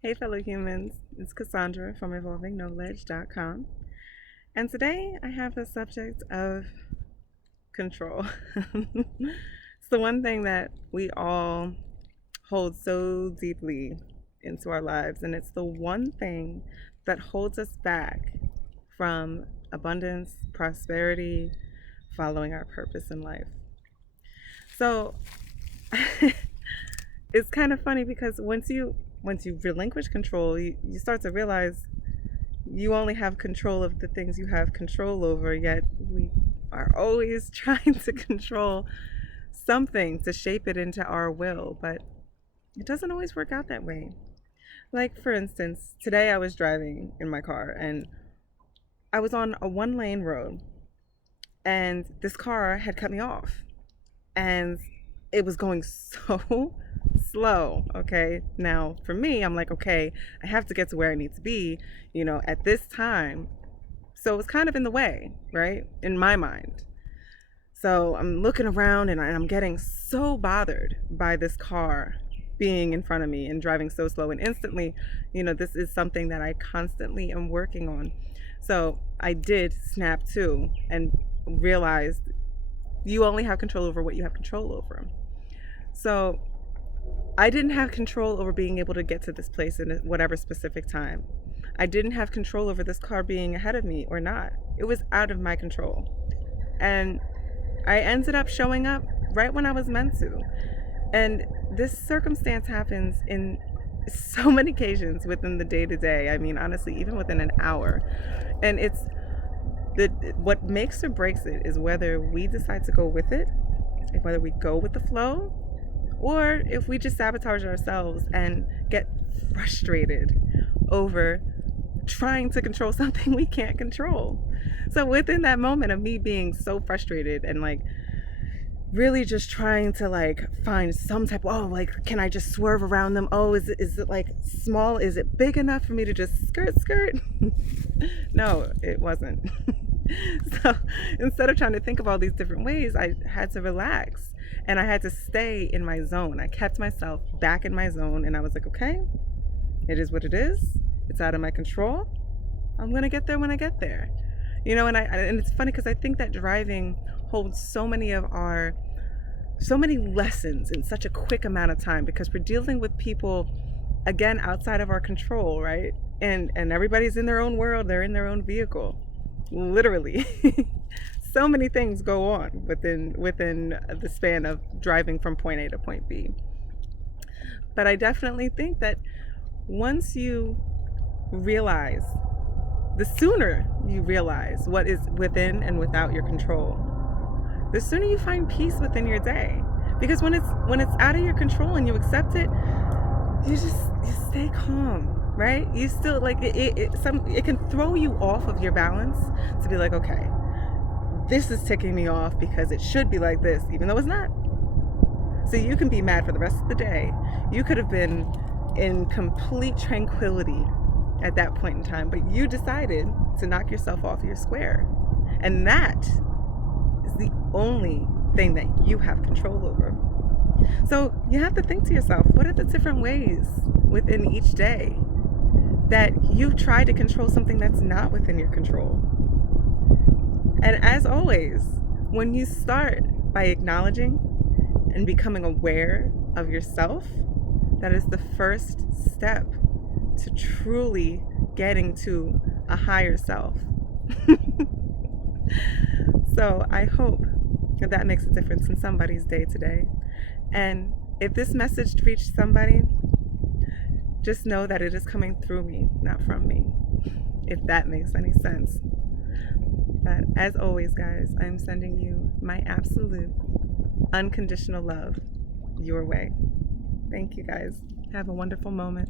Hey, fellow humans, it's Cassandra from evolvingknowledge.com. And today I have the subject of control. It's the one thing that we all hold so deeply into our lives, and it's the one thing that holds us back from abundance, prosperity, following our purpose in life. So it's kind of funny because once you relinquish control, you start to realize you only have control of the things you have control over, yet we are always trying to control something to shape it into our will, but it doesn't always work out that way. Like, for instance, today I was driving in my car and I was on a one lane road, and this car had cut me off, and it was going so slow. Okay, now for me, I'm like, okay, I have to get to where I need to be, at this time. So it was kind of in the way, right? In my mind. So I'm looking around and I'm getting so bothered by this car being in front of me and driving so slow. And instantly, this is something that I constantly am working on. So I did snap to and realized you only have control over what you have control over. So I didn't have control over being able to get to this place in whatever specific time. I didn't have control over this car being ahead of me or not. It was out of my control. And I ended up showing up right when I was meant to. And this circumstance happens in so many occasions within the day to day. I mean, honestly, even within an hour. And it's what makes or breaks it is whether we decide to go with it, whether we go with the flow, or if we just sabotage ourselves and get frustrated over trying to control something we can't control. So within that moment of me being so frustrated and like really just trying to like find some type of, like, can I just swerve around them? Oh, is it like small? Is it big enough for me to just skirt? No, it wasn't. So instead of trying to think of all these different ways, I had to relax and I had to stay in my zone. I kept myself back in my zone and I was like, okay, it is what it is. It's out of my control. I'm going to get there when I get there. And it's funny because I think that driving holds so many lessons in such a quick amount of time because we're dealing with people, again, outside of our control, right? And everybody's in their own world. They're in their own vehicle, literally. So many things go on within the span of driving from point A to point B. But I definitely think that once you realize, the sooner you realize what is within and without your control, the sooner you find peace within your day. Because when it's out of your control and you accept it, you stay calm, right? You still like it can throw you off of your balance to be like, okay, this is ticking me off because it should be like this, even though it's not. So you can be mad for the rest of the day. You could have been in complete tranquility at that point in time, but you decided to knock yourself off your square. And that is the only thing that you have control over. So you have to think to yourself, what are the different ways within each day that you've tried to control something that's not within your control? And as always, when you start by acknowledging and becoming aware of yourself, that is the first step to truly getting to a higher self. So I hope that makes a difference in somebody's day today. And if this message reached somebody, just know that it is coming through me, not from me, if that makes any sense. But as always, guys, I'm sending you my absolute unconditional love your way. Thank you, guys. Have a wonderful moment.